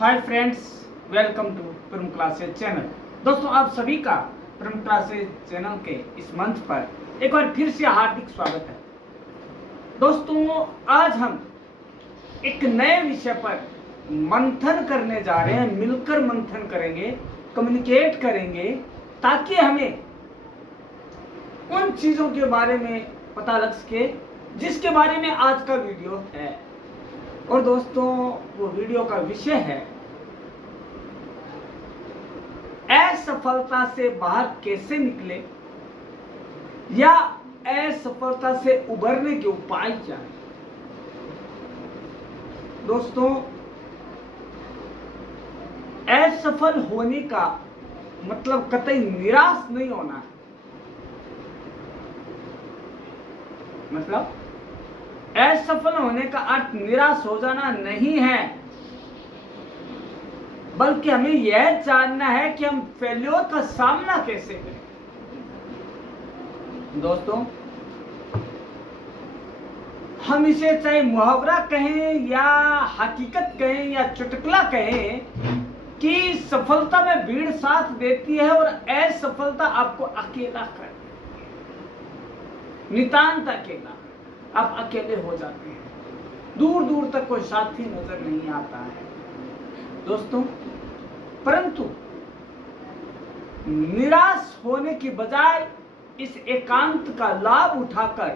Hi friends, welcome to परम classes channel. दोस्तों, आप सभी का परम क्लासेज चैनल के इस मंच पर एक बार फिर से हार्दिक स्वागत है। दोस्तों, आज हम एक नए विषय पर मंथन करने जा रहे हैं। मिलकर मंथन करेंगे, कम्युनिकेट करेंगे, ताकि हमें उन चीज़ों के बारे में पता लग सके जिसके बारे में आज का वीडियो है। और दोस्तों, वो वीडियो का विषय है असफलता से बाहर कैसे निकले या असफलता से उबरने के उपाय क्या हैं। दोस्तों, असफल होने का मतलब कतई निराश नहीं होना है। मतलब असफल होने का अर्थ निराश हो जाना नहीं है, बल्कि हमें यह जानना है कि हम फेल्योर का सामना कैसे करें। दोस्तों, हम इसे चाहे मुहावरा कहें या हकीकत कहें या चुटकुला कहें कि सफलता में भीड़ साथ देती है और असफलता आपको अकेला कर, नितांत अकेला, आप अकेले हो जाते हैं। दूर दूर तक कोई साथी नजर नहीं आता है। दोस्तों, परंतु निराश होने की बजाय इस एकांत का लाभ उठाकर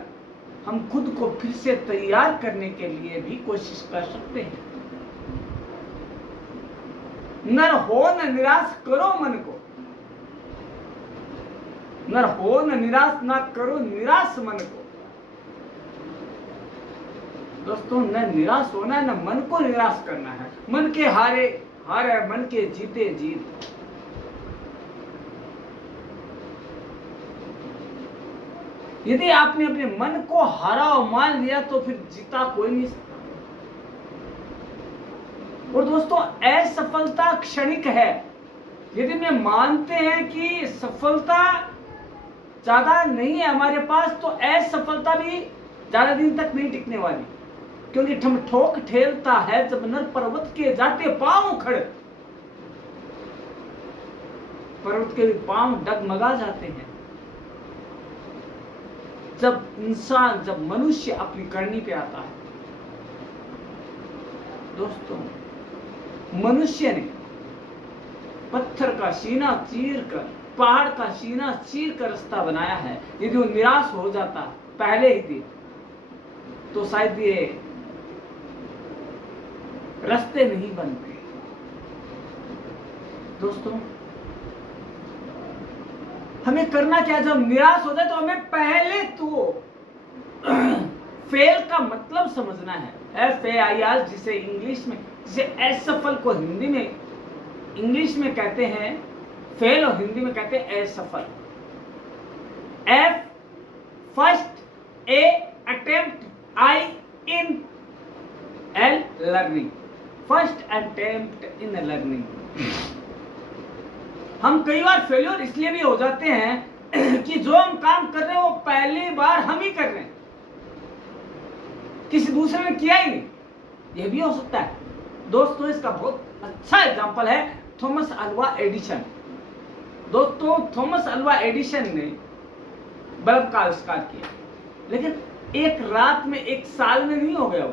हम खुद को फिर से तैयार करने के लिए भी कोशिश कर सकते हैं। न हो न निराश करो मन को, न हो न निराश, न करो निराश मन को। दोस्तों, न निराश होना है, न मन को निराश करना है। मन के हारे हारे, मन के जीते जीत। यदि आपने अपने मन को हारा और मान लिया तो फिर जीता कोई नहीं सकता। और दोस्तों, असफलता क्षणिक है। यदि हम मानते हैं कि सफलता ज्यादा नहीं है हमारे पास, तो असफलता भी ज्यादा दिन तक नहीं टिकने वाली। क्योंकि ठम ठोक ठेलता है जब नर पर्वत के जाते पांव खड़े, पर्वत के भी पांव डगमगा जाते हैं जब इंसान, जब मनुष्य अपनी करनी पे आता है। दोस्तों, मनुष्य ने पत्थर का सीना चीर कर, पहाड़ का सीना चीर कर रास्ता बनाया है। यदि वो निराश हो जाता पहले ही दिन, तो शायद ये रास्ते नहीं बनते। दोस्तों, हमें करना क्या, जब निराश हो जाए तो हमें पहले तो फेल का मतलब समझना है। FAIL, जिसे इंग्लिश में, जिसे असफल को हिंदी में, इंग्लिश में कहते हैं फेल और हिंदी में कहते हैं असफल। F first, A attempt, I in L learning, first attempt in learning. हम कई बार फेल्योर इसलिए भी हो जाते हैं कि जो हम काम कर रहे हैं वो पहली बार हम ही कर रहे हैं, किसी दूसरे ने किया ही नहीं। यह भी हो सकता है। दोस्तों, इसका बहुत अच्छा एग्जांपल है थॉमस अल्वा एडिसन। दोस्तों, थॉमस अल्वा एडिसन ने बल्ब का आविष्कार किया, लेकिन एक रात में, एक साल में नहीं हो गया।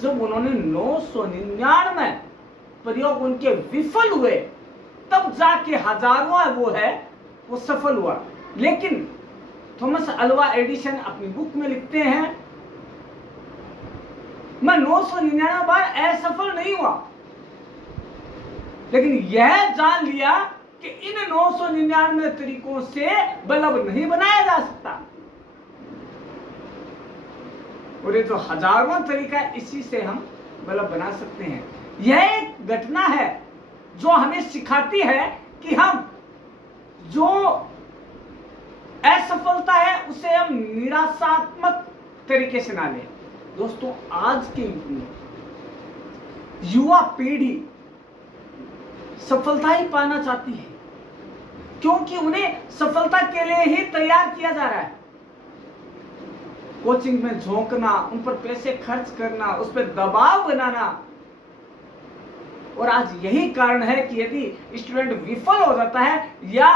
जब उन्होंने 999 प्रयोग उनके विफल हुए, तब जाके हजारों वो सफल हुआ। लेकिन थॉमस अल्वा एडिसन अपनी बुक में लिखते हैं, मैं 999 बार असफल नहीं हुआ, लेकिन यह जान लिया कि इन 999 तरीकों से बल्ब नहीं बनाया जा सकता। और ये तो हजारों तरीका, इसी से हम बल्ब बना सकते हैं। यह एक घटना है जो हमें सिखाती है कि हम जो असफलता है उसे हम निराशात्मक तरीके से ना लें। दोस्तों, आज के युग में युवा पीढ़ी सफलता ही पाना चाहती है, क्योंकि उन्हें सफलता के लिए ही तैयार किया जा रहा है। कोचिंग में झोंकना, उन पर पैसे खर्च करना, उस पर दबाव बनाना, और आज यही कारण है कि यदि स्टूडेंट विफल हो जाता है या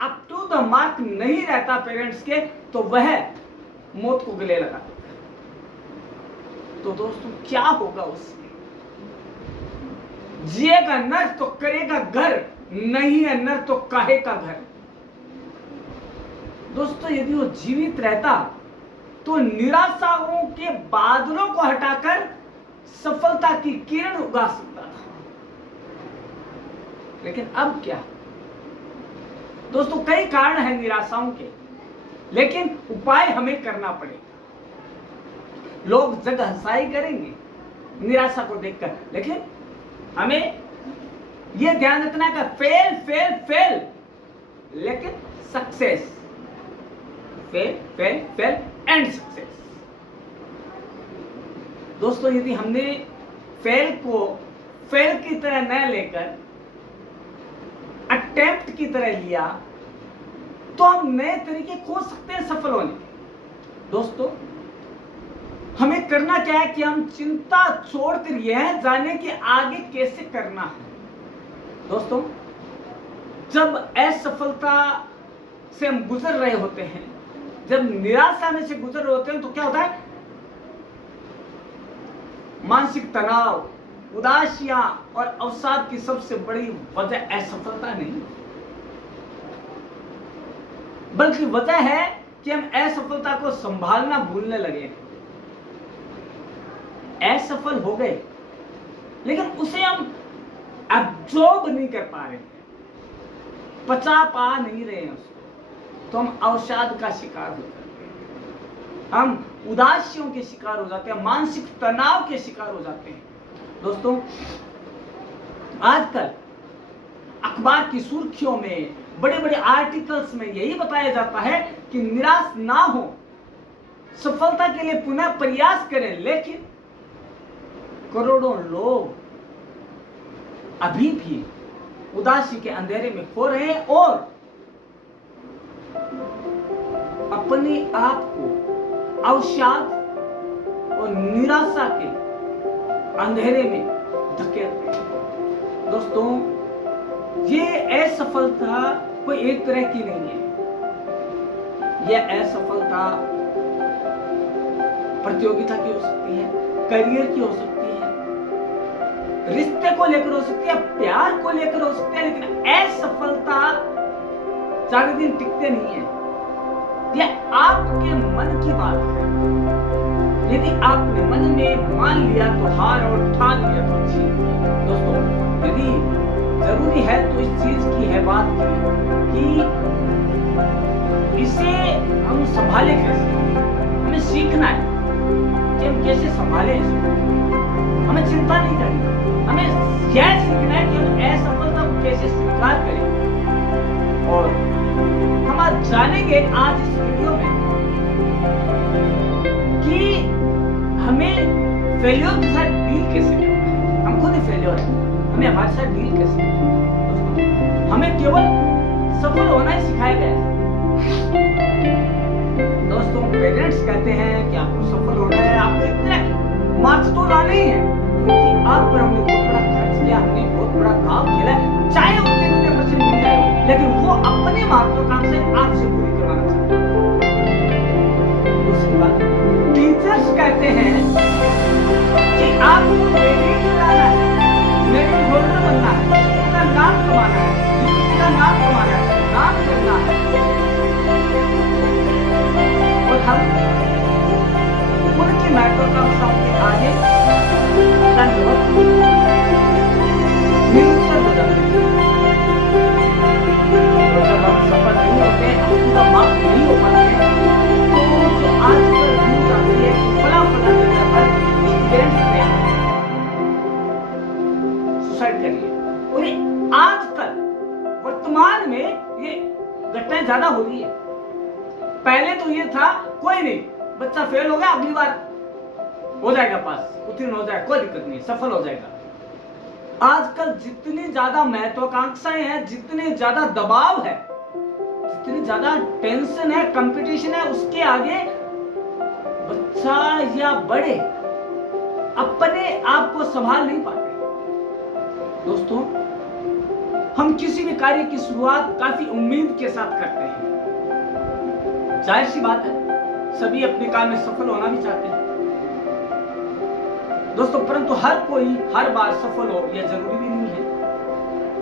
अप टू द मार्क नहीं रहता पेरेंट्स के, तो वह मौत को गले लगा देता है। तो दोस्तों क्या होगा उसमें? जिएगा नर तो करेगा घर, नहीं है नर तो काहे का घर। दोस्तों यदि वो जीवित रहता तो निराशाओं के बादलों को हटाकर सफलता की किरण उगा सकता था। लेकिन अब क्या? दोस्तों कई कारण हैं निराशाओं के, लेकिन उपाय हमें करना पड़ेगा। लोग जग हंसाई करेंगे निराशा को देखकर, लेकिन हमें यह ध्यान रखना है कि फेल फेल फेल लेकिन success, fail fail fail and success. दोस्तों यदि हमने फेल को फेल की तरह न लेकर अटेम्प्ट की तरह लिया तो हम नए तरीके खोज सकते हैं सफल होने के। दोस्तों हमें करना क्या है कि हम चिंता छोड़कर यह जाने कि आगे कैसे करना है। दोस्तों जब असफलता से हम गुजर रहे होते हैं, जब निराशा में से गुजर रहे होते हैं, तो क्या होता है? मानसिक तनाव, उदासियां और अवसाद की सबसे बड़ी वजह असफलता नहीं, बल्कि वजह है कि हम असफलता को संभालना भूलने लगे। असफल हो गए लेकिन उसे हम एब्जॉर्ब नहीं कर पा रहे, पचा पा नहीं रहे हैं उसको, तो हम अवसाद का शिकार हो जाते हैं, हम उदासियों के शिकार हो जाते हैं, मानसिक तनाव के शिकार हो जाते हैं। दोस्तों आजकल अखबार की सुर्खियों में, बड़े बड़े आर्टिकल्स में यही बताया जाता है कि निराश ना हो, सफलता के लिए पुनः प्रयास करें। लेकिन करोड़ों लोग अभी भी उदासी के अंधेरे में खो रहे हैं और अपने आप को अवसाद और निराशा के अंधेरे में धकेलते हैं। दोस्तों ये असफलता कोई एक तरह की नहीं है। यह असफलता प्रतियोगिता की हो सकती है, करियर की हो सकती है, रिश्ते को लेकर हो सकती है, प्यार को लेकर हो सकती है, लेकिन असफलता ज्यादा दिन टिकते नहीं है। यह आपके मन की बात है। यदि आपने मन में मान लिया तो हार और ठान लिया तो जीत। दोस्तों यदि जरूरी है तो इस चीज की है बात की कि इसे हम संभाले कैसे, हमें सीखना है कि हम कैसे संभाले इसको। हमें चिंता नहीं करनी, हमें यह सीखना है कि हम असफलता को कैसे स्वीकार करें। और हम आज जानेंगे आज इस वीडियो में कि हमें फेलियर के साथ डील कैसे करना है। हम खुद ही फेलियर हैं, हमें हमारे साथ डील कैसे करना है। दोस्तों हमें केवल सफल होना ही सिखाया गया है। दोस्तों पेरेंट्स कहते हैं कि आपको सफल होना है, आपको इतने मार्क्स तो लाने ही है, क्योंकि आप पर हमने बहुत बड़ा खर्च किया, हमने बहुत बड़ा काम खेला, चाहे उनके इतने % मिल जाए, लेकिन वो अपने महत्वाकांक्षाएं आपसे पूरी करवाना चाहते हैं। दूसरी बात, टीचर्स कहते हैं कि आपको मेरिट लाना है, मेरिट होल्डर बनना है, स्कूल का नाम कमाना है, यूनिवर्सिटी का नाम कमाना है, नाम करना है। और हम उनकी महत्वाकांक्षाओं के आगे निरुत्तर हो जाते हैं। और जब हम सफल नहीं होते, अपना मार्क नहीं हो पाते, तो जो आजकल न्यूज़ आती है कि फला जगह पर स्टूडेंट्स ने सुसाइड कर लिया। और ये आजकल वर्तमान में ये घटनाएं ज्यादा हो रही है। पहले तो ये था कोई नहीं, बच्चा फेल हो गया, अगली बार हो जाएगा पास, उत्तीर्ण हो जाएगा, कोई दिक्कत नहीं, सफल हो जाएगा। आजकल जितनी ज्यादा महत्वाकांक्षाएं हैं, जितने ज्यादा दबाव है, जितनी ज्यादा टेंशन है, कंपटीशन है, उसके आगे बच्चा या बड़े अपने आप को संभाल नहीं पाते। दोस्तों, हम किसी भी कार्य की शुरुआत काफी उम्मीद के साथ करते हैं। जाहिर सी बात है, सभी अपने काम में सफल होना भी चाहते हैं दोस्तों, परंतु हर कोई हर बार सफल हो यह जरूरी भी नहीं है।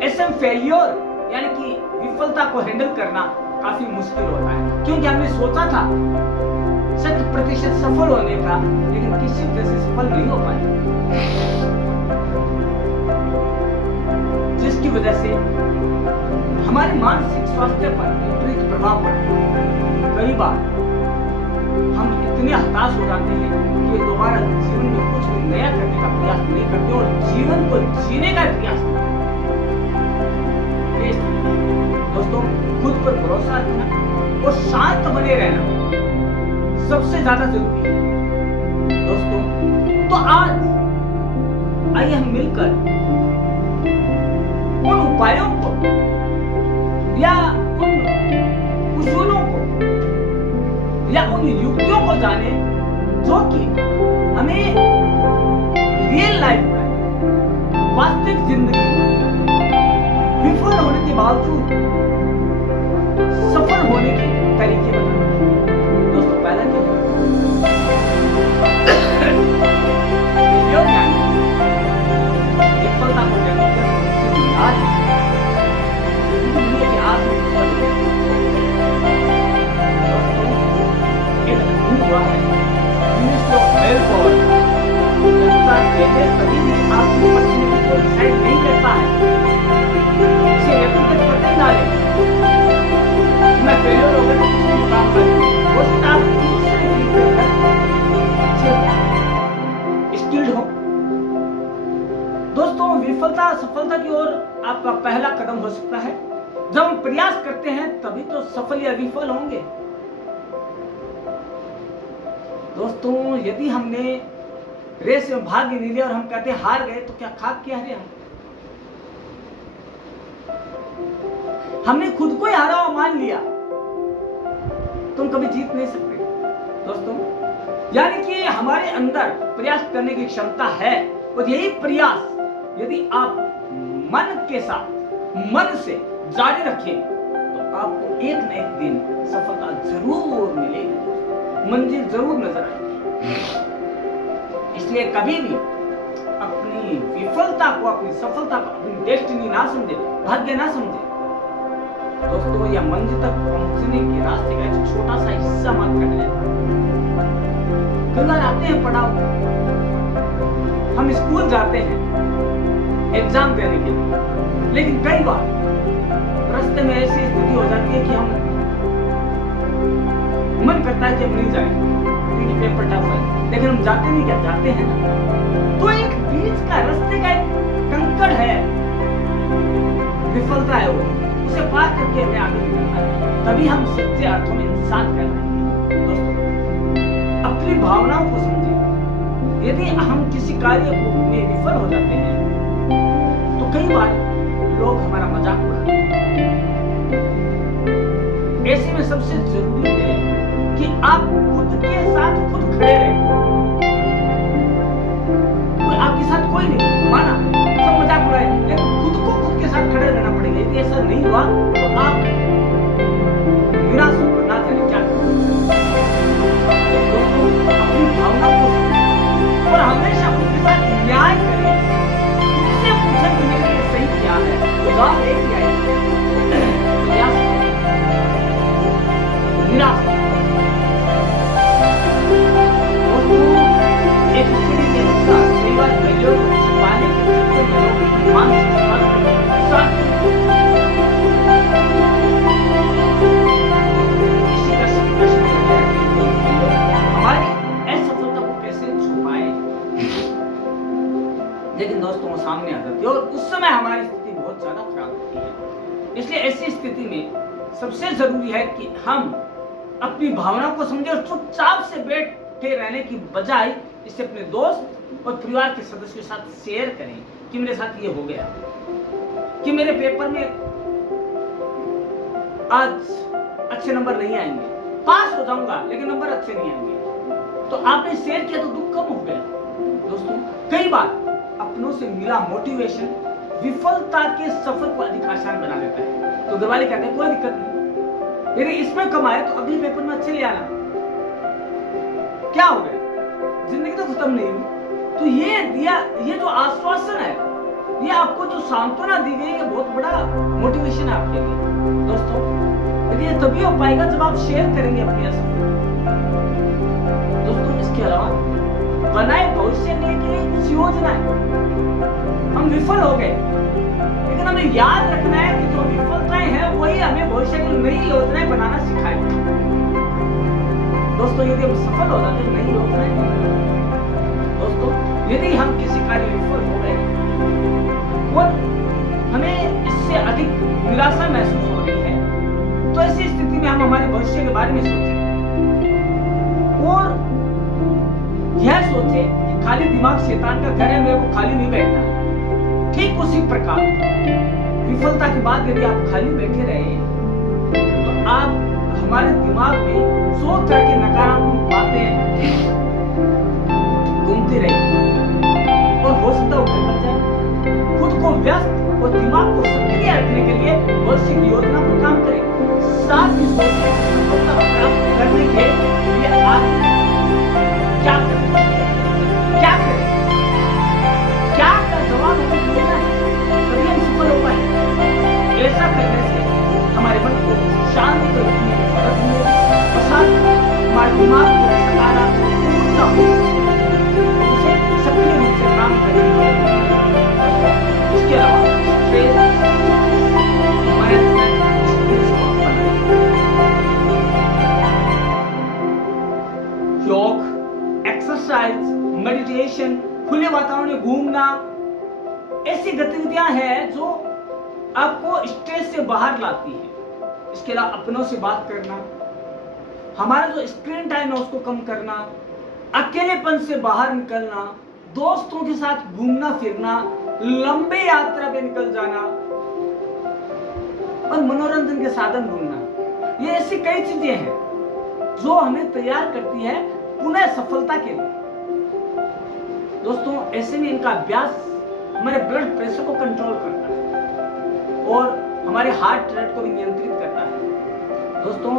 ऐसे में फेलियर यानी कि विफलता को हैंडल करना काफी मुश्किल होता है, क्योंकि हमने सोचा था 100% सफल होने का, लेकिन किसी तरह से सफल नहीं हो पाए, जिसकी वजह से हमारे मानसिक स्वास्थ्य पर विपरीत प्रभाव पड़ता है। कई बार हम इतने हताश हो जाते हैं कि दोबारा जीवन में कुछ भी नया करने का प्रयास नहीं करते और जीवन को जीने का प्रयास करते। दोस्तों, खुद पर भरोसा रखना और शांत बने रहना सबसे ज्यादा जरूरी है दोस्तों। तो आज आइए हम मिलकर उन उपायों को या उन उसूलों को या उन युक्तियों को जाने जो कि हमें रियल लाइफ में, वास्तविक जिंदगी में विफल होने के बावजूद सफल होने के तरीके बताएंगे। दोस्तों, पहला क्या विफलता को हुआ है कभी भी आपकी पर्सनैलिटी को डिसाइड नहीं करता है। इसे व्यक्तिगत करते ना ले मैं फेलियर हो गया तो काम करूं, वो आप दूसरे अच्छे स्किल्ड हो। दोस्तों, विफलता सफलता की ओर आपका पहला कदम हो सकता है। जब हम प्रयास करते हैं तभी तो सफल या विफल होंगे। दोस्तों, यदि हमने रेस में भाग नहीं लिया और हम कहते हार गए तो क्या खाक क्या हारे हम? हमने खुद को ही हारा हुआ मान लिया, तुम कभी जीत नहीं सकते दोस्तों। यानी कि हमारे अंदर प्रयास करने की क्षमता है और यही प्रयास यदि आप मन के साथ मन से जारी रखें तो आपको एक न एक दिन सफलता जरूर मिलेगी, मंजिल जरूर नजर आएगी। इसलिए कभी भी अपनी विफलता को अपनी सफलता को अपनी डेस्टिनी ना समझे, भाग्य ना समझे दोस्तों। यह मंजिल तक पहुंचने के रास्ते का एक छोटा सा हिस्सा मात्र है। कई बार आते हैं पढ़ाओ, हम स्कूल जाते हैं एग्जाम देने के लिए, लेकिन कई बार रास्ते में ऐसी स्थिति हो जाती है कि हम मन करता है कि हम नहीं जाएंगे क्योंकि पेपर टफ है, लेकिन हम जाते नहीं, क्या जाते हैं ना। तो एक बीच का रास्ते का एक कंकड़ है, विफलता है, वो उसे पार करके हमें आगे निकलना है, तभी हम सच्चे अर्थों में इंसान कहलाएंगे। दोस्तों, अपनी भावनाओं को समझिए। यदि हम किसी कार्य में विफल हो जाते हैं तो कई बार लोग हमारा मजाक उड़ाते हैं। ऐसे में सबसे जरूरी है कि आप खुद के साथ खुद खड़े रहें। आपके साथ कोई नहीं, माना सब मजाक उड़ाए, लेकिन खुद को खुद के साथ खड़े रहना पड़ेगा। यदि ऐसा नहीं हुआ तो आप निराश होकर ना जाने क्या करें। दोस्तों, अपनी भावना को समझें और हमेशा खुद के साथ न्याय करें। खुद से पूछें कि मेरे लिए सही क्या है, तो जवाब एक ही आएगा, निराश। एक स्थिति के अनुसार कई बार फेलियर को छिपाने के चक्कर में लोग मानसिक स्वास्थ्य इसी प्रश्न हमारी असफलता को कैसे छुपाए, लेकिन दोस्तों वो सामने आ जाती है और उस समय हमारी स्थिति बहुत ज्यादा खराब होती है। इसलिए ऐसी स्थिति में सबसे जरूरी है कि हम अपनी भावनाओं को समझें और चुपचाप से बैठे रहने की बजाय इसे अपने दोस्त और परिवार के सदस्यों के साथ शेयर करें कि मेरे साथ ये हो गया, कि मेरे पेपर में आज अच्छे नंबर नहीं आएंगे, पास हो जाऊंगा लेकिन नंबर अच्छे नहीं आएंगे। तो आपने शेयर किया तो दुख कम हो गया। दोस्तों, कई बार अपनों से मिला मोटिवेशन विफलता के सफर को अधिक आसान बना देता है। तो घर वाले कहते हैं कोई दिक्कत नहीं, यदि इसमें कम आए तो अगले पेपर में अच्छे ले आना, क्या हो गया, जिंदगी तो खत्म नहीं हुई। तो ये जो आश्वासन है, ये आपको जो सांत्वना दी गई है, बहुत बड़ा मोटिवेशन है आपके लिए दोस्तों। लेकिन ये तभी हो पाएगा जब आप शेयर करेंगे अपनी असफलता दोस्तों। इसके अलावा बनाए भविष्य के लिए कुछ योजना है। हम विफल हो गए, लेकिन हमें याद रखना है कि जो विफलताएं हैं वही हमें भविष्य की नई योजनाएं बनाना सिखाएंगे दोस्तों। यदि हम सफल हो जाते हैं नई योजनाएं दोस्तों, यदि हम किसी कार्य में विफल हो गए और हमें इससे अधिक निराशा महसूस हो रही है, तो ऐसी स्थिति में हम हमारे भविष्य के बारे में सोचें और यह सोचे कि खाली दिमाग शैतान का घर है, मेरे को खाली नहीं बैठना। ठीक उसी प्रकार विफलता के बाद यदि आप खाली बैठे रहे तो आप हमारे दिमाग में 100 तरह की नकारात्मक बातें घूमती रहेंगी और हो सकता है उठकर जाए। खुद को व्यस्त और दिमाग को सक्रिय रखने के लिए भविष्य की योजना पर काम करें। साथ ही सोचें सफलता प्राप्त करने के लिए आप क्या करें, क्या करें, क्या का जवाब हमें देना है, तभी हम सफल हो पाएंगे। ऐसा करने से हमारे मन को शांत रखने में मदद मिलेगी और साथ हमारे दिमाग को सकारात्मक ऊर्जा उसे सक्रिय रूप से काम करेंगे। इसके अलावा योग, एक्सरसाइज, मेडिटेशन, खुले वातावरण में घूमना, ऐसी गतिविधियां हैं जो आपको स्ट्रेस से बाहर लाती है। इसके अलावा अपनों से बात करना, हमारा जो स्क्रीन टाइम है उसको कम करना, अकेलेपन से बाहर निकलना, दोस्तों के साथ घूमना फिरना, लंबे यात्रा पे निकल जाना और मनोरंजन के साधन ढूंढना, ये ऐसी कई चीजें हैं जो हमें तैयार करती है पुनः सफलता के लिए दोस्तों। ऐसे में इनका अभ्यास हमारे ब्लड प्रेशर को कंट्रोल करता है और हमारे हार्ट रेट को भी नियंत्रित करता है दोस्तों।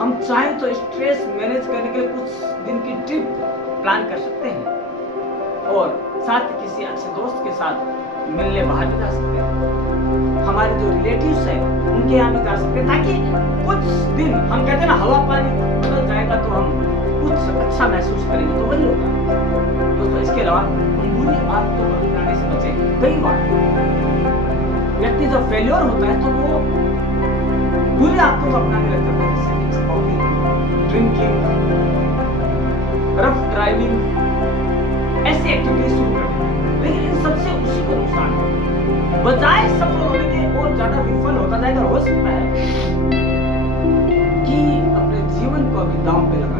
हम चाहें तो स्ट्रेस मैनेज करने के लिए कुछ दिन की ट्रिप प्लान कर सकते हैं और साथ ही किसी अच्छे दोस्त के साथ मिलने बाहर भी जा सकते हैं। हमारे जो रिलेटिव्स हैं उनके यहाँ भी जा सकते हैं, ताकि कुछ दिन हम कहते हैं ना हवा पानी बदल जाएगा तो हम कुछ अच्छा महसूस करेंगे, तो वही होगा दोस्तों। इसके अलावा हम बुरी आदतों को अपनाने से बचें। कई बार व्यक्ति जब फेल्योर होता है तो वो बुरी आदतों को अपनाने लगता है, जैसे स्मोकिंग, ड्रिंकिंग, रफ ड्राइविंग, ऐसी एक्टिविटीज शुरू कर देता है। लेकिन इन सबसे उसी को नुकसान है, बजाय सफल होने के और ज्यादा विफल होता जाएगा। हो सकता है कि अपने जीवन को अभी दांव पे लगा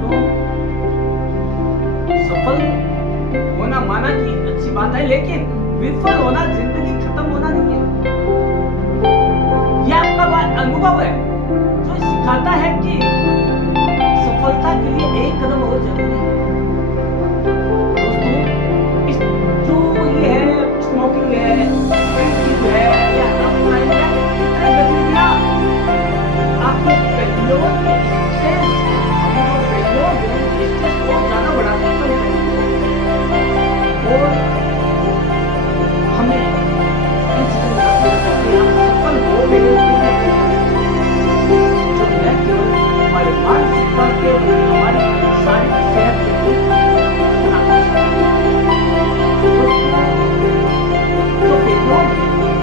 दोस्तों। सफल होना माना कि अच्छी बात है, लेकिन विफल होना जिंदगी खत्म होना नहीं है। यह आपका अनुभव है जो सिखाता है कि सफलता के लिए एक कदम और जरूरी है दोस्तों। जो ये है स्मोकिंग है, ड्रिंकिंग है या रफ ड्राइविंग है, इस तरह गतिविधियां आपको फेल्योर के स्ट्रेस, जो फेल्योर है स्ट्रेस बहुत ज्यादा बढ़ाते हैं और हमें इन चीजों में हम सफल हो गए जो न केवल हमारे मानसिक स्वास्थ्य हमारी शारीरिक सेहत के लिए जो फेल्योर है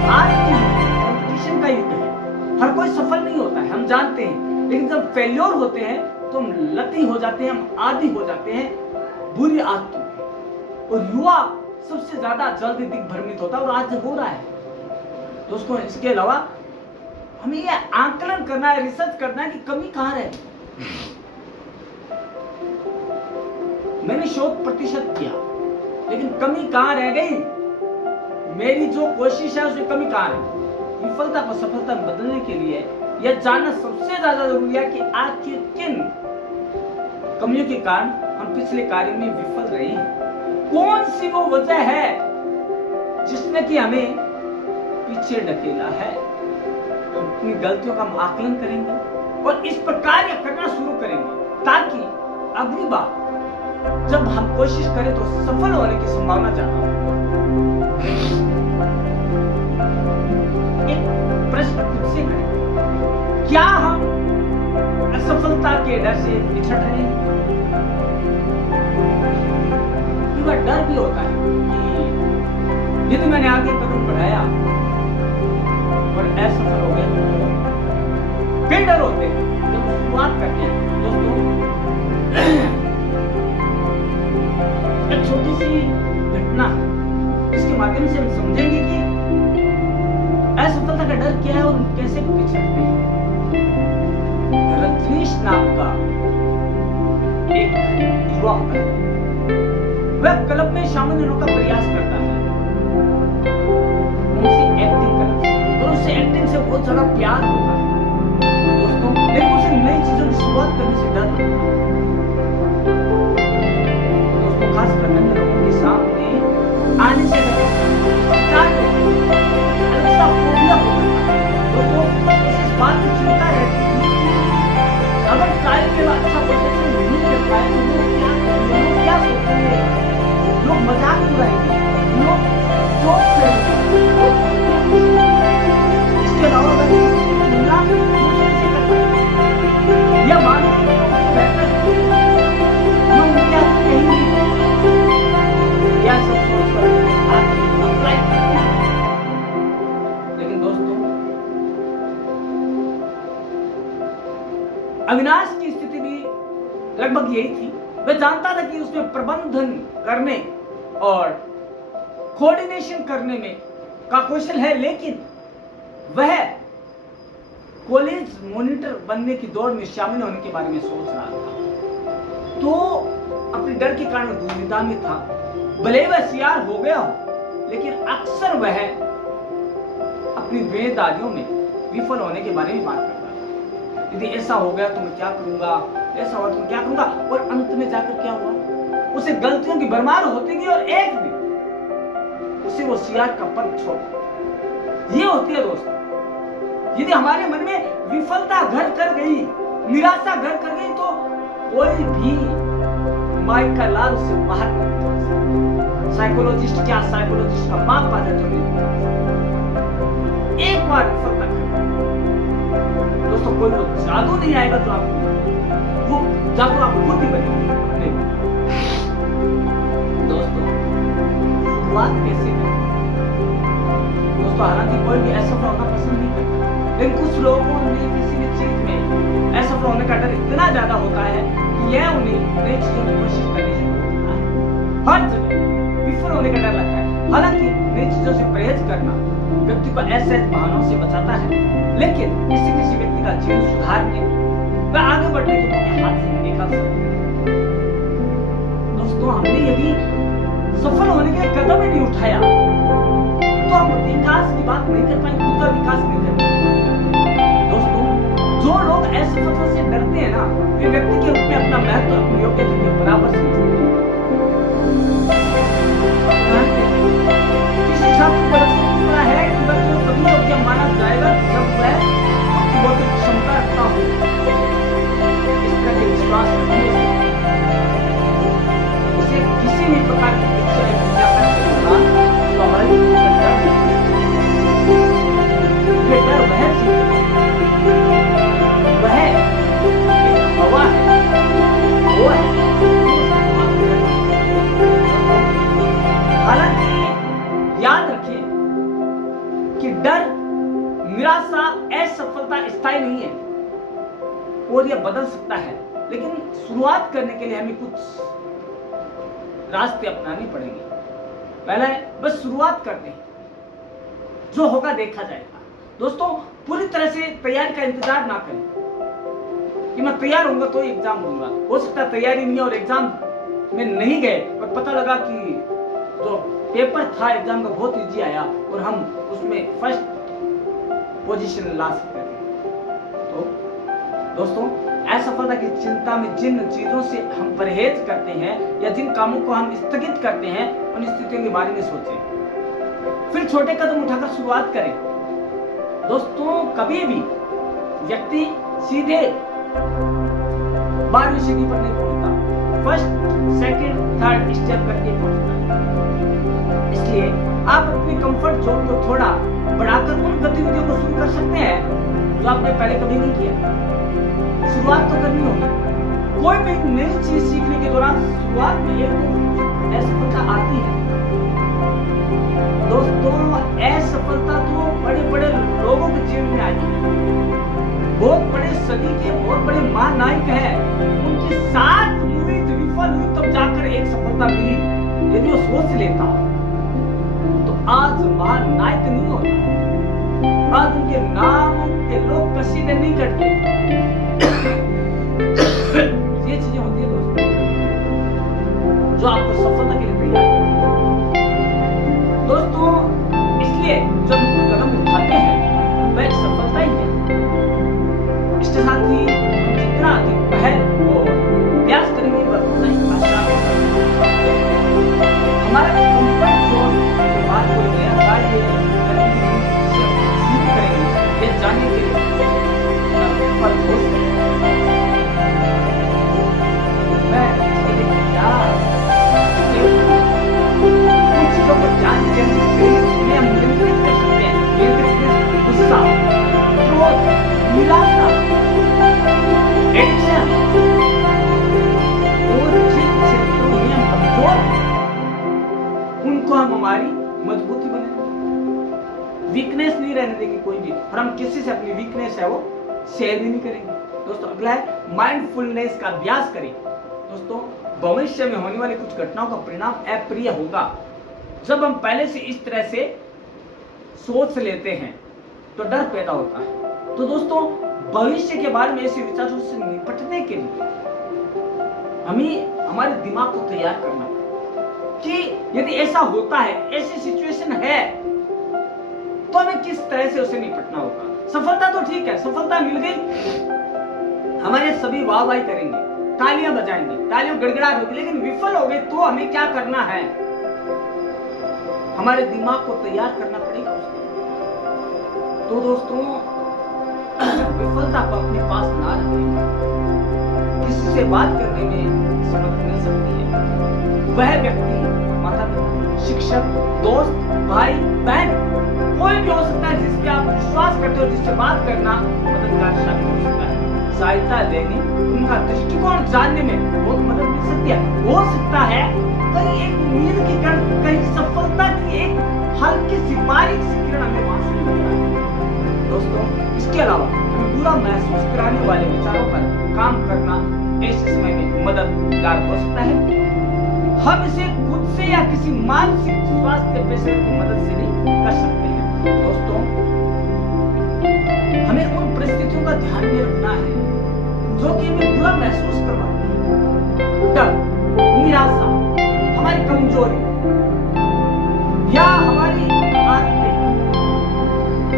आज की कंपटीशन का युग है। हर कोई सफल नहीं होता है, हम जानते हैं, लेकिन जब फेल्योर होते हैं तो हम लती हो जाते हैं, हम आदी हो जाते हैं बुरी आदतों के। और युवा सबसे ज्यादा जल्दी दिग्भ्रमित होता है और आज हो रहा है दोस्तों। इसके अलावा हमें यह आंकलन करना है, रिसर्च करना है कि कमी कहां है। मैंने 100% किया, लेकिन कमी कहां रह गई, मेरी जो कोशिश है उसमें कमी कहां है। विफलता को सफलता में बदलने के लिए यह जानना सबसे ज्यादा जरूरी है कि आखिर किन कमियों के कारण हम पिछले कार्य में विफल रहे हैं। कौन सी वो वजह है जिसने कि हमें पीछे ढकेला है। तो अपनी गलतियों का हम आकलन करेंगे और इस प्रकार यह करना शुरू करेंगे ताकि अगली बार जब हम कोशिश करें तो सफल होने की संभावना ज्यादा हो। एक प्रश्न खुद से करें, क्या हम असफलता के डर से पिछड़ रहे हैं? क्योंकि डर भी होता है कि यदि मैंने आगे कदम बढ़ाया और असफल हो गया तो कई डर होते हैं जब शुरुआत करते हैं। दोस्तों एक छोटी सी घटना इसके माध्यम से हम समझेंगे कि असफलता का डर क्या है और कैसे पिछड़ते हैं। रजनीश नाम का एक युवा है, वह क्लब में शामिल होने का प्रयास करता है। उनसे एक्टिंग करता है और उससे एक्टिंग से बहुत ज्यादा प्यार होता है दोस्तों, लेकिन उसे नई चीजों की शुरुआत करने से डर लगता है दोस्तों। खासकर अन्य लोगों के सामने आने से बात की चिंता रहती थी कि अगर कार्य में अच्छा प्रदर्शन नहीं कर पाए तो लोग क्या करेंगे, लोग क्या सोचेंगे, लोग मजाक उड़ाएंगे, लोग चोट करेंगे। इसके अलावा तुलना दूसरे से करता या मानते हैं कि उससे बेहतर लोग क्या कहेंगे, या सब सोच कर आप अप्लाई करते हैं। लेकिन दोस्तों अविनाश की स्थिति भी लगभग यही थी। वह जानता था कि उसमें प्रबंधन करने और कोऑर्डिनेशन करने में का कौशल है, लेकिन वह कॉलेज मॉनिटर बनने की दौड़ में शामिल होने के बारे में सोच रहा था। तो अपने डर के कारण दुविधा में था। भले वह सीआर हो गया हो, लेकिन अक्सर वह अपनी जिम्मेदारियों में विफल होने के बारे में बात करता था। यदि ऐसा हो गया तो मैं क्या करूंगा, ऐसा हुआ तो मैं क्या करूंगा, और अंत में जाकर क्या हुआ, उसे गलतियों की भरमार होती गई और एक दिन उसे वो सीआर का पद छोड़। ये होती है दोस्तों, यदि हमारे मन में विफलता घर कर गई, निराशा घर कर गई, तो कोई भी माइक का लाल उससे बाहर नहीं निकल सकता। साइकोलॉजिस्ट क्या, साइकोलॉजिस्ट का बाप आ जाए तो नहीं। एक बार विफलता दोस्तों, कोई वो जादू नहीं आएगा तो आपको, वो जादू आप खुद ही बनेंगे। दोस्तों शुरुआत कैसे करें दोस्तों? हालांकि कोई भी असफल होना पसंद नहीं करता, लेकिन कुछ लोगों में किसी भी चीज में असफल होने का डर इतना ज्यादा होता है कि यह उन्हें नई चीजों की कोशिश करने से रोकता है। हर जगह विफल होने का डर लगता है। हालांकि नई चीजों से परहेज करना व्यक्ति को ऐसे बहानों से बचाता है, लेकिन इससे किसी व्यक्ति का जीवन सुधारने व आगे बढ़ने के मौके हाथ से निकाल सकते हैं। दोस्तों हमने यदि सफल होने के लिए कदम ही नहीं उठाया तो हम विकास की बात नहीं कर पाएंगे, खुद का विकास नहीं कर पाएंगे। दोस्तों जो लोग असफलता से डरते हैं ना, वे व्यक्ति के रूप में अपना महत्व अपनी योग्यता के बराबर समझते हैं। किसी छात्र को लगता है कि वह तभी योग्य माना जाएगा जब वह अपनी बौद्धिक क्षमता रखता हो। इस तरह के विश्वास रखने से उसे किसी भी प्रकार की परीक्षा या मूल्यांकन के दौरान स्वाभाविक रूप से डर ये डर वह चीज वह एक हवा है, वो है। हालांकि याद रखिए कि डर, निराशा, असफलता स्थायी नहीं है और यह बदल सकता है, लेकिन शुरुआत करने के लिए हमें कुछ रास्ते अपनाने पड़ेंगे। पहले बस शुरुआत करते हैं, जो होगा देखा जाएगा। दोस्तों पूरी तरह से तैयारी का इंतजार ना करें कि मैं तैयार होऊंगा तो एग्जाम दूंगा। हो सकता है तैयारी नहीं और एग्जाम में नहीं गए और पता लगा कि जो पेपर था एग्जाम का बहुत इजी आया और हम उसमें फर्स्ट पोजीशन ला सकते थे। तो दोस्तों असफलता की चिंता में जिन चीजों से हम परहेज करते हैं या जिन कामों को हम स्थगित करते हैं, उन स्थितियों के बारे में सोचें। फिर छोटे कदम उठाकर शुरुआत करें। दोस्तों, कभी भी व्यक्ति सीधे 12वीं सीढ़ी पर नहीं पहुंचता, फर्स्ट, सेकंड, थर्ड स्टेप करके पहुंचता है। इसलिए आप अपनी कंफर्ट जोन को थोड़ा बढ़ाकर उन गतिविधियों को शुरू कर सकते हैं जो आपने पहले कभी नहीं किया। शुरुआत तो करनी होगी। कोई भी नई चीज सीखने के दौरान शुरुआत में एक असफलता आती है। दोस्तों, असफलता तो बड़े बड़े लोगों के जीवन में आई है। बहुत बड़े सदी के बहुत बड़े महानायक हैं, उनकी 7 मूवी विफल हुई तब जाकर एक सफलता मिली। यदि वो सोच लेता तो आज महानायक नहीं होता, आज उनके नाम के लोग कसीदे नहीं करते। ये चीजें होती है दोस्तों, जो आपको सफलता के लिए तैयार करती है। दोस्तों, इसलिए जब कदम उठाते हैं वह एक सफलता ही है। इसके साथ ही जितना अधिक पहल और प्रयास करेंगे उतना ही आसान होगा। हमारा कंफर्ट जोन के बाद कोई नया कार्य शुरू करेंगे, ये जानने के लिए सफल हो सकते हैं। मैं इसके लिए क्या कुछ चीजों को ध्यान केंद्रित करेंगे, हम नियंत्रित कर सकते हैं। नियंत्रित गुस्सा, क्रोध, निराशा, एडिक्शन और जिन क्षेत्रों में हम कमजोर हैं, उनको हम हमारी मजबूती बनाएंगे। वीकनेस नहीं रहने देंगे कोई भी, और हम किसी से अपनी वीकनेस है वो शेयर भी नहीं करेंगे। दोस्तों, अगला है माइंडफुलनेस का अभ्यास करें। दोस्तों, भविष्य में होने वाली कुछ घटनाओं का परिणाम अप्रिय होगा। जब हम पहले से इस तरह से सोच लेते हैं तो डर पैदा होता है। तो दोस्तों, भविष्य के बारे में ऐसे विचारों से निपटने के लिए हमें हमारे दिमाग को तैयार करना पड़ेगा कि यदि ऐसा होता है, ऐसी सिचुएशन है, तो हमें किस तरह से उसे निपटना होगा। सफलता तो ठीक है, सफलता मिल गई, हमारे सभी वाह वाह करेंगे, तालियां बजाएंगे, तालियां गड़गड़ाहट होगी, लेकिन विफल हो गए तो हमें क्या करना है? हमारे दिमाग को तैयार करना पड़ेगा उसके लिए। तो दोस्तों, विफलता को अपने पास ना रखें। किसी से बात करने में मदद मिल सकती है। वह व्यक्ति, माता पिता, शिक्षक, दोस्त, भाई, बहन, कोई भी हो सकता है जिस पे आप विश्वास करते हो, जिससे बात करना मददगार साबित हो सकता है। सहायता लेने, उनका दृष्टिकोण जानने में बहुत मदद मिल सकती है। हो सकता है कहीं एक उम्मीद की किरण, कहीं सफलता की एक हल्की सी बारीक सी किरण हमें वहां से मिल रहा है। दोस्तों, इसके अलावा हमें बुरा महसूस कराने वाले विचारों पर काम करना ऐसे समय में मददगार हो सकता है। हम इसे खुद से या किसी मानसिक स्वास्थ्य पेशेवर की मदद से नहीं कर सकते हैं। दोस्तों, हमें उन परिस्थितियों का ध्यान में रखना है जो कि हमें बुरा महसूस करवाती है। डर, निराशा, हमारी कमजोरी या हमारी आदतें,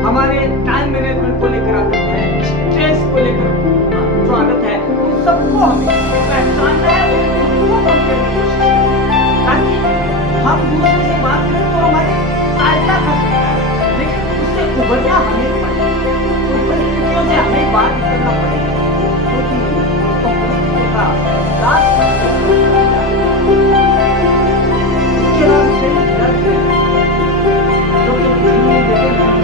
हमारे टाइम मैनेजमेंट को लेकर आदत है, स्ट्रेस को लेकर जो आदत है, उन सबको हमें पहचानना है, उनको कम करने की कोशिश करनी, ताकि हम दूसरे से बात करें तो हमारी सहायता कर सकता है, लेकिन उससे उभरना हमें पड़ेगा। उन परिस्थितियों से हमें बात करना पड़ेगा, क्योंकि उसको परिस्थितियों का दास उसके बाद जो कि जीवन देते हैं,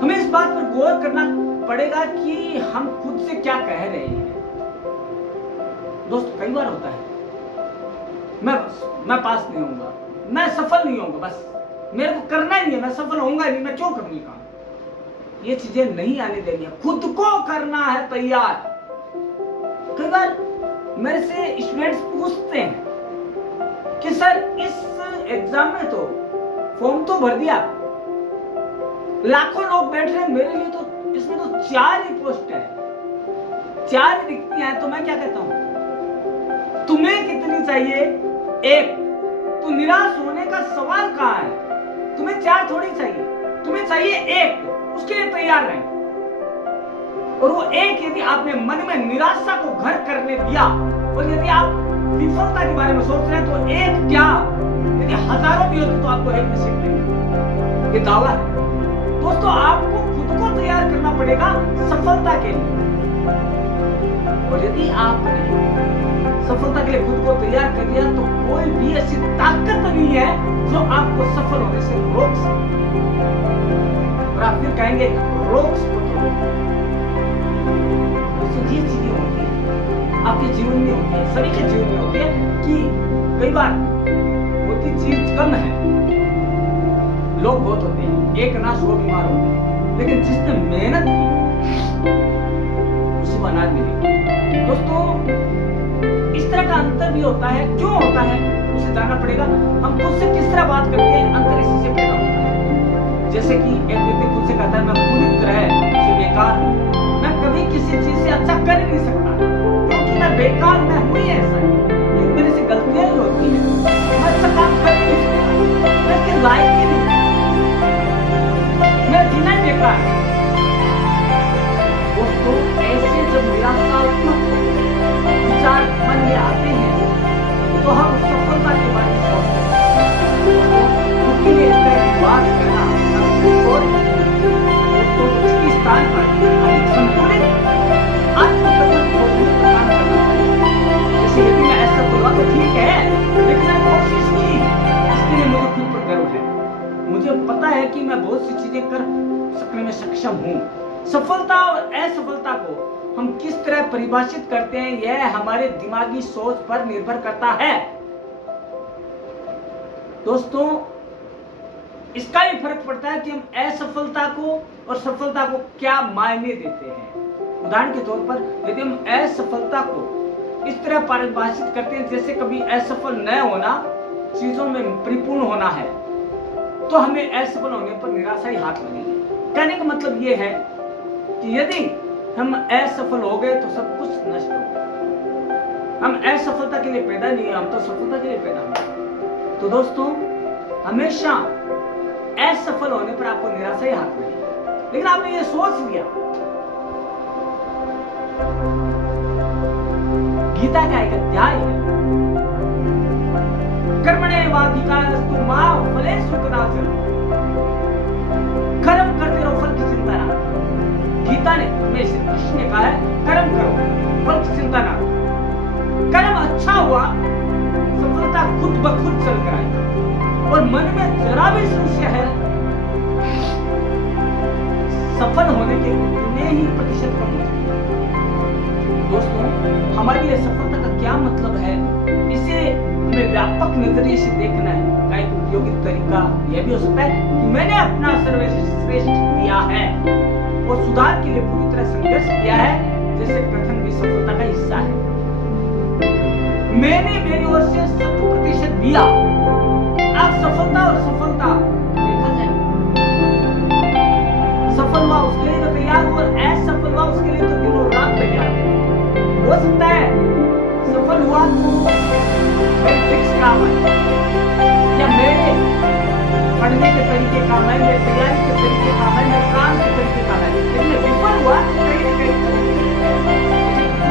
हमें इस बात पर गौर करना पड़ेगा कि हम खुद से क्या कह रहे हैं। दोस्त, कई बार होता है मैं पास नहीं होऊंगा, मैं सफल नहीं होऊंगा, बस मेरे को करना ही नहीं है, मैं सफल होऊंगा नहीं, मैं क्यों करूंगी काम। ये चीजें नहीं आने देनी है, खुद को करना है तैयार। कई बार मेरे से स्टूडेंट्स पूछते हैं कि सर, इस एग्जाम में तो फॉर्म तो भर दिया, लाखों लोग बैठ रहे हैं, मेरे लिए तो इसमें तो 4 ही पोस्ट है, 4 ही दिखती हैं, तो मैं क्या कहता हूं, तुम्हें कितनी चाहिए? 1। तो निराश होने का सवाल कहाँ है? तुम्हें 4 थोड़ी चाहिए, तुम्हें चाहिए 1, उसके लिए तैयार रहें। और वो 1 यदि आपने मन में निराशा को घर करने दिया, और यदि आप विफलता के बारे में सोच रहे हैं, तो 1 क्या यदि हजारों भी होते तो आपको 1 में सीख लेंगे, ये दावा है। दोस्तों, आपको खुद को तैयार करना पड़ेगा सफलता के लिए। और यदि आपने सफलता के लिए खुद को तैयार कर दिया, तो कोई भी ऐसी ताकत नहीं है जो आपको सफल होने से रोक सके। और आप फिर कहेंगे रोक सको, दोस्तों ये चीजें होती है, आपके जीवन में होती है, सभी के जीवन में होती है कि कई बार होती चीज कम है, लोग बहुत होते हैं, एक ना 100 बीमार होते हैं, लेकिन जिसने मेहनत की उसी को अनाज मिलेगा। दोस्तों, इस तरह का अंतर भी होता है, क्यों होता है उसे जानना पड़ेगा। हम खुद से किस तरह बात करते हैं, अंतर इसी से पैदा होता है। जैसे कि एक व्यक्ति खुद से कहता है मैं पूरी तरह से बेकार हूं, मैं कभी किसी चीज से अच्छा कर ही नहीं सकता, क्योंकि मैं बेकार, मैं हूं ही ऐसा, क्योंकि मेरे से गलतियां ही होती हैं, मैं अच्छा काम कर ही नहीं सकता, मैं इसके लायक ही नहीं, मैं जीना ही बेकार है। दोस्तों, ऐसे जब निराशात्मक विचार मन में आते हैं, तो हम सफलता के बारे में सोचते हैं। खुद के लिए इस तरह की बात करना और दोस्तों इसके स्थान पर अधिक संतुलित आत्मकथन खोजने का काम करना चाहिए। जैसे यदि मैं ऐसा बोला तो ठीक है, लेकिन मैंने कोशिश की, इसके लिए मुझे खुद पर गर्व है, मुझे पता है कि मैं बहुत सी चीजें कर सकने में सक्षम हूँ। सफलता और असफलता को हम किस तरह परिभाषित करते हैं, यह हमारे दिमागी सोच पर निर्भर करता है। दोस्तों, इसका भी फर्क पड़ता है कि हम असफलता को और सफलता को क्या मायने देते हैं। उदाहरण के तौर पर यदि हम असफलता को इस तरह परिभाषित करते हैं जैसे कभी असफल न होना, चीजों में परिपूर्ण होना है, तो हमें असफल होने पर निराशा ही हाथ लगेगी। कहने का मतलब यह है कि यदि हम असफल हो गए तो सब कुछ नष्ट हो गया। हम असफलता के लिए पैदा नहीं है, हम तो सफलता के लिए पैदा हुए। तो दोस्तों, हमेशा असफल होने पर आपको निराशा ही हाथ लगेगी, लेकिन आपने ये सोच लिया। गीता का एक अध्याय है, कर्मण्येवाधिकारस्तु मा फलेषु कदाचन, कर्म करते रहो, फल की चिंता ना। गीता ने हमें श्री कृष्ण ने कहा है कर्म करो, फल की चिंता ना करो। कर्म अच्छा हुआ, सफलता खुद ब खुद चल कर आई। और मन में जरा भी संशय है, सफल होने के कितने ही प्रतिशत कम हो जाएंगे। दोस्तों, हमारे लिए सफलता का क्या मतलब है, इसे हमें व्यापक नजरिए से देखना है। का एक उपयोगी तरीका यह भी हो सकता है कि मैंने अपना सर्वश्रेष्ठ दिया है और सुधार के लिए पूरी तरह संघर्ष किया है, जैसे कथन भी सफलता का हिस्सा है। मैंने मेरी ओर से 100% दिया। अब सफलता और सफलता देखा जाए, सफल हुआ उसके लिए तो तैयार हुआ, और असफल हुआ उसके लिए तो दिनों रात तैयार हो सकता है। सफल हुआ तो मेरे फिक्स काम है, या मेरे पढ़ने के तरीके का है, मेरे तैयारी के तरीके का है, मेरे काम के तरीके का है, लेकिन विफल हुआ तो कहीं न कहीं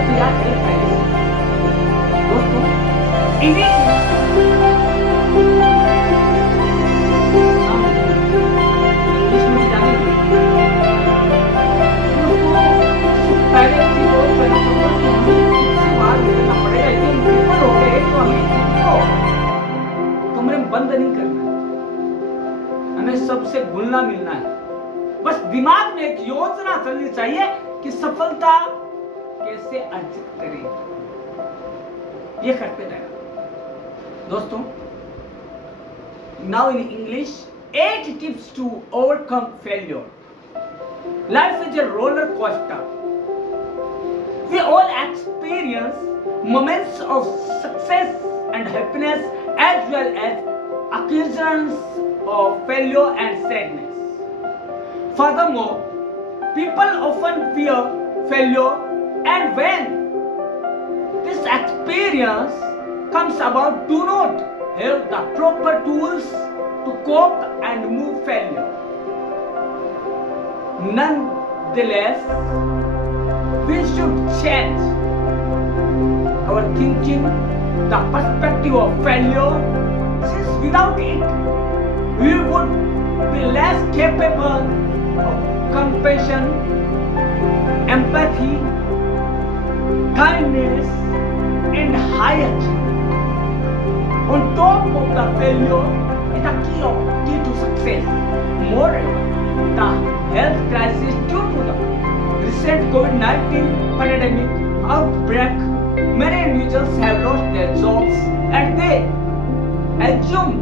तैयार करें पहले से। दोस्तों, इन्हीं इंग्लिश में जानेंगे। दोस्तों, पहले चीज और कहना चाहूंगा कि हमें इससे बाहर निकलना पड़ेगा। यदि हम विफल हो गए तो हमें इसको कमरे में बंद नहीं करना है, हमें सबसे घुलना मिलना है। बस दिमाग में एक योजना चलनी चाहिए कि सफलता कैसे अर्जित करें, ये करते रहना। दोस्तों, now in English, 8 tips to overcome failure. Life is a roller coaster. We all experience moments of success and happiness, as well as occasions of failure and sadness. Furthermore, people often fear failure, and when this experience comes about, do not have the proper tools to cope and move failure. Nonetheless, we should change our thinking, the perspective of failure, since without it, we would be less capable of compassion, empathy, kindness, and high achievement. On top of the failure is the key to success. Moreover, the health crisis due to the recent COVID-19 pandemic outbreak, many individuals have lost their jobs and they assume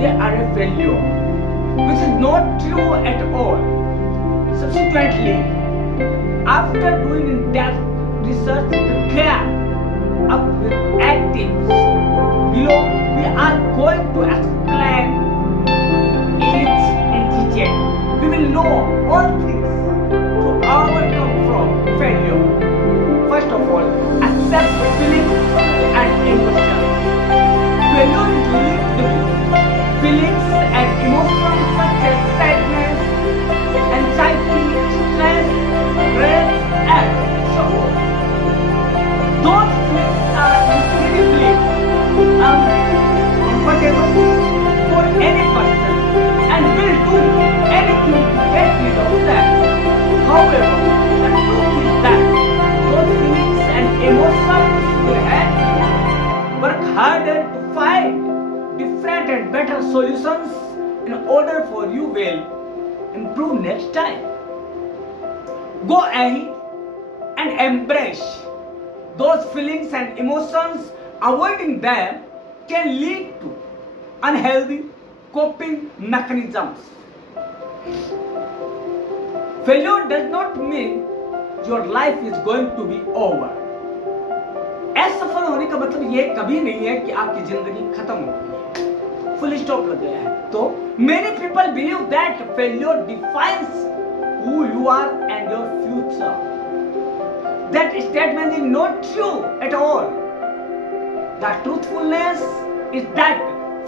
they are a failure, which is not true at all. Subsequently, after doing in-depth research, we came up with 8 tips. Below, we are going to explain each in detail. We will know all things to overcome from failure. First of all, accept feelings and emotions. Failure is linked with feelings and emotions such as sadness, anxiety, stress, rage, and so on. Those feelings are incredibly uncomfortable for any person and will do anything to get rid of them. However, the truth is that those feelings and emotions will help you work harder to find different and better solutions in order for you will improve next time. Go ahead and embrace those feelings and emotions. Avoiding them can lead to unhealthy coping mechanisms. Failure does not mean your life is going to be over. असफल होने का मतलब ये कभी नहीं है कि आपकी जिंदगी खत्म हो गई है, फुल स्टॉप लग गया है. तो many people believe that failure defines who you are and your future. That statement is not true at all. The truthfulness is that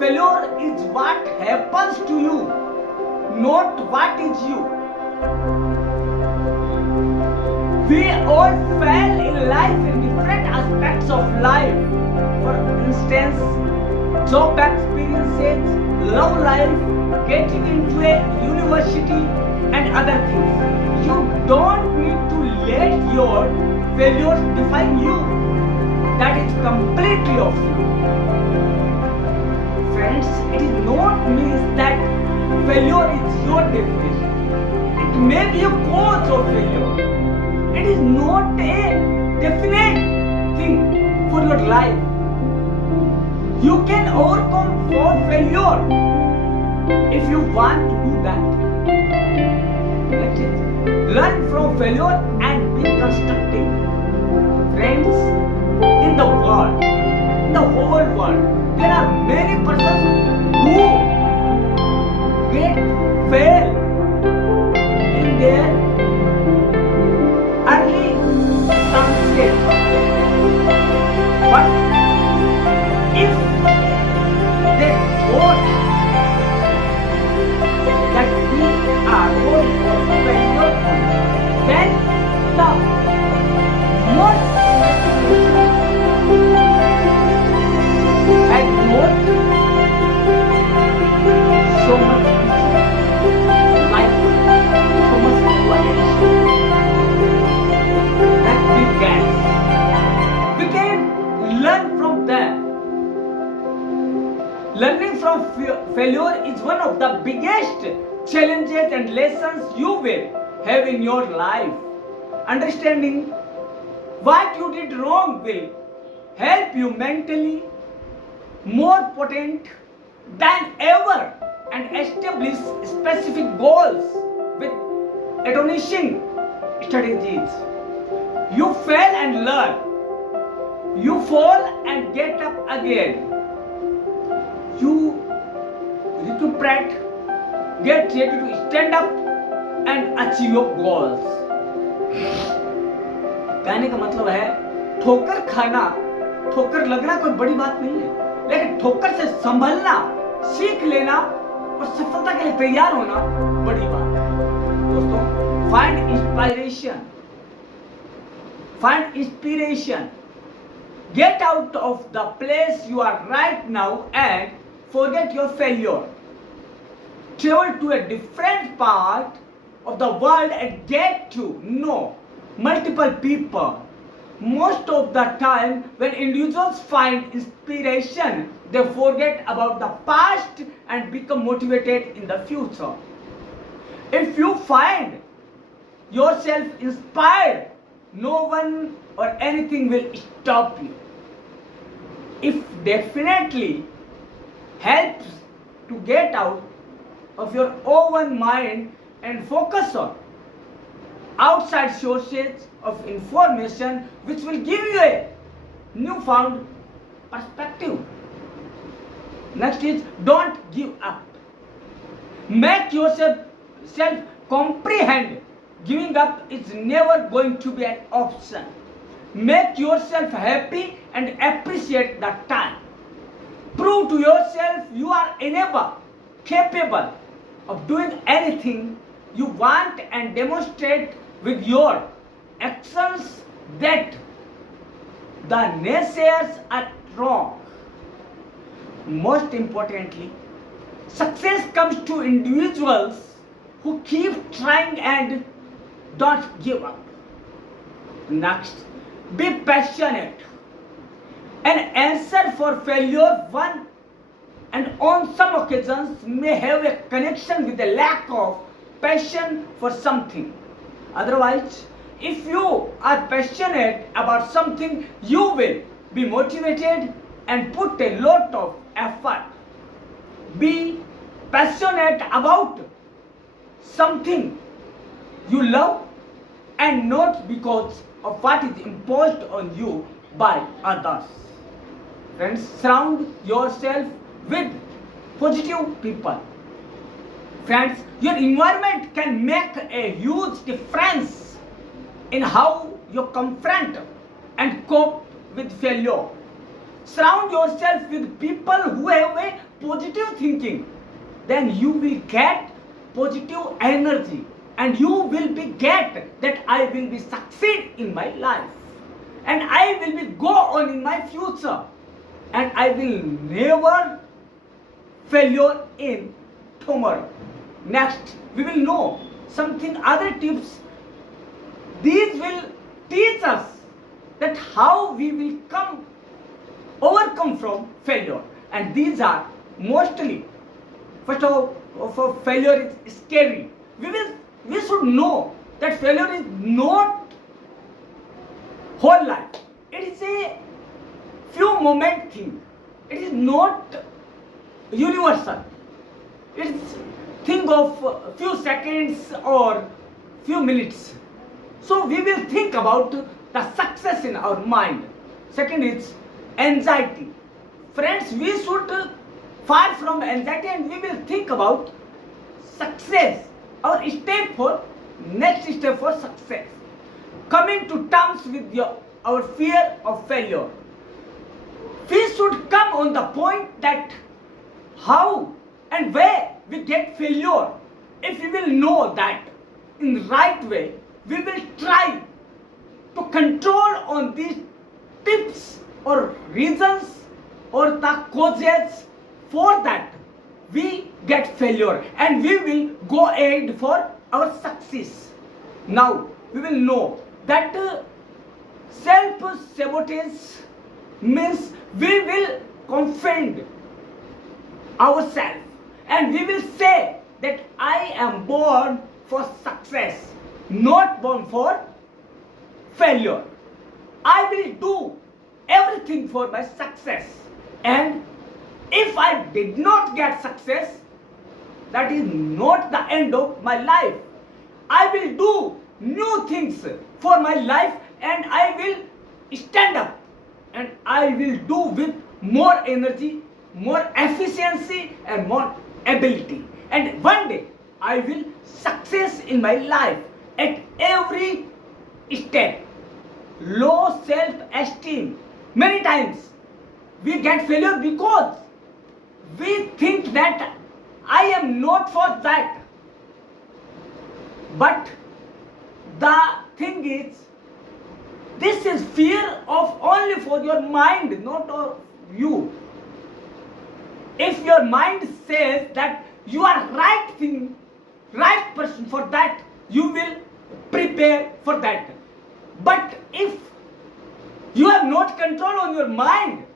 failure is what happens to you, not what is you. We all fail in life in different aspects of life. For instance, job experiences, love life, getting into a university, and other things. You don't need to let your failures define you. That is completely of you. Friends, it is not means that failure is your definition. It may be a cause of failure. It is not a definite thing for your life. You can overcome for failure if you want to do that. Let it. Learn from failure and be constructive. Friends, in the world, in the whole world, there are many persons who get fail in their early chances. But if they thought that we are going for failure, then the most had not so much like Thomas Alva Edison. That we can learn from them. Learning from failure is one of the biggest challenges and lessons you will have in your life. Understanding what you did wrong will help you mentally more potent than ever and establish specific goals with astonishing strategies. You fail and learn. You fall and get up again. You recuperate, get ready to stand up and achieve your goals. कहने का मतलब है ठोकर खाना, ठोकर लगना कोई बड़ी बात नहीं है. लेकिन ठोकर से संभलना, सीख लेना और सफलता के लिए तैयार होना बड़ी बात है। दोस्तों, find inspiration, get out of the place you are right now and forget your failure. Travel to a different part of the world and get to know multiple people. Most of the time, when individuals find inspiration, they forget about the past and become motivated in the future. If you find yourself inspired, no one or anything will stop you. It definitely helps to get out of your own mind and focus on outside sources of information which will give you a newfound perspective. Next is, don't give up. Make yourself comprehend giving up is never going to be an option. Make yourself happy and appreciate the time. Prove to yourself you are capable of doing anything you want and demonstrate with your actions that the naysayers are wrong. Most importantly, success comes to individuals who keep trying and don't give up. Next, be passionate. An answer for failure, one and on some occasions, may have a connection with a lack of passion for something. Otherwise, if you are passionate about something, you will be motivated and put a lot of effort. Be passionate about something you love and not because of what is imposed on you by others. Friends, surround yourself with positive people. Friends, your environment can make a huge difference in how you confront and cope with failure. Surround yourself with people who have a positive thinking. Then you will get positive energy and you will be get that I will be succeed in my life and I will be go on in my future and I will never failure in tomorrow. Next, we will know something other tips. These will teach us that how we will overcome from failure, and these are mostly, first of all, failure is scary. We should know that failure is not whole life. It is a few moment thing. It is not universal. It's thing of few seconds or few minutes. So we will think about the success in our mind. Second is anxiety. Friends, we should far from anxiety and we will think about success. Our next step for success. Coming to terms with our fear of failure. We should come on the point that how and where we get failure. If we will know that in the right way, we will try to control on these tips or reasons or the causes for that we get failure and we will go ahead for our success. Now we will know that self-sabotage means we will confound ourselves and we will say that I am born for success, not born for failure. I will do everything for my success, and if I did not get success, that is not the end of my life. I will do new things for my life and I will stand up and I will do with more energy, more efficiency and more ability. And one day I will success in my life at every step. Low self-esteem many times we get failure because we think that I am not for that. But the thing is, this is fear of only for your mind, not of you. If your mind says that you are right thing, right person for that, you will prepare for that. But if you have not control on your mind,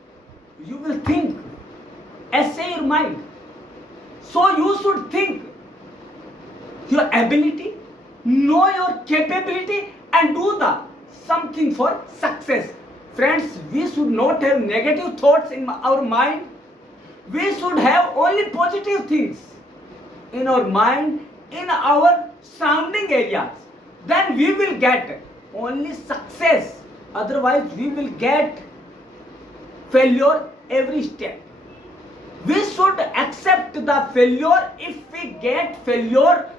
you will think, essay your mind. So you should think your ability, know your capability, and do the something for success. Friends, we should not have negative thoughts in our mind. We should have only positive things in our mind, in our surrounding areas. Then we will get only success. Otherwise, we will get failure every step. We should accept the failure if we get failure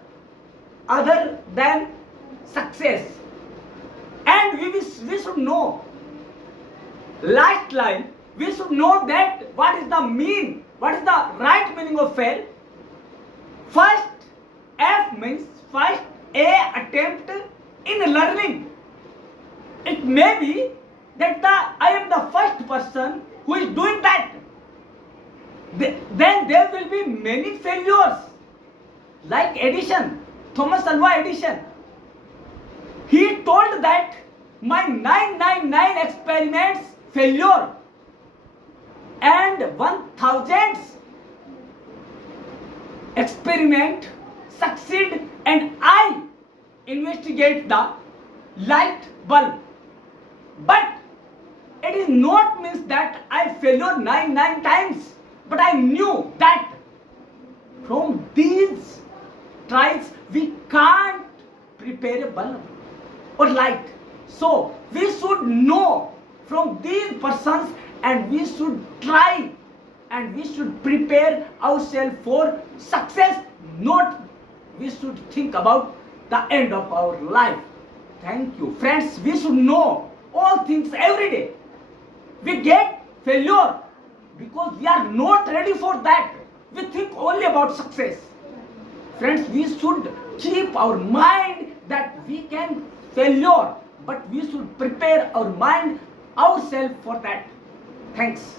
other than success. And we should know, last line, we should know that what is the right meaning of fail. First F means first A attempt in learning. It may be that I am the first person who is doing that. Then there will be many failures, like Edison, Thomas Alva Edison. He told that my 999 experiments failure and 1000th experiment succeed, and I investigate the light bulb. But it is not means that I failure 99 times. But I knew that from these trials we can't prepare a bulb or light. So we should know from these persons, and we should try, and we should prepare ourselves for success. Not we should think about the end of our life. Thank you. Friends, we should know all things every day. We get failure because we are not ready for that. We think only about success. Friends, we should keep our mind that we can failure, but we should prepare our mind ourselves for that. Thanks.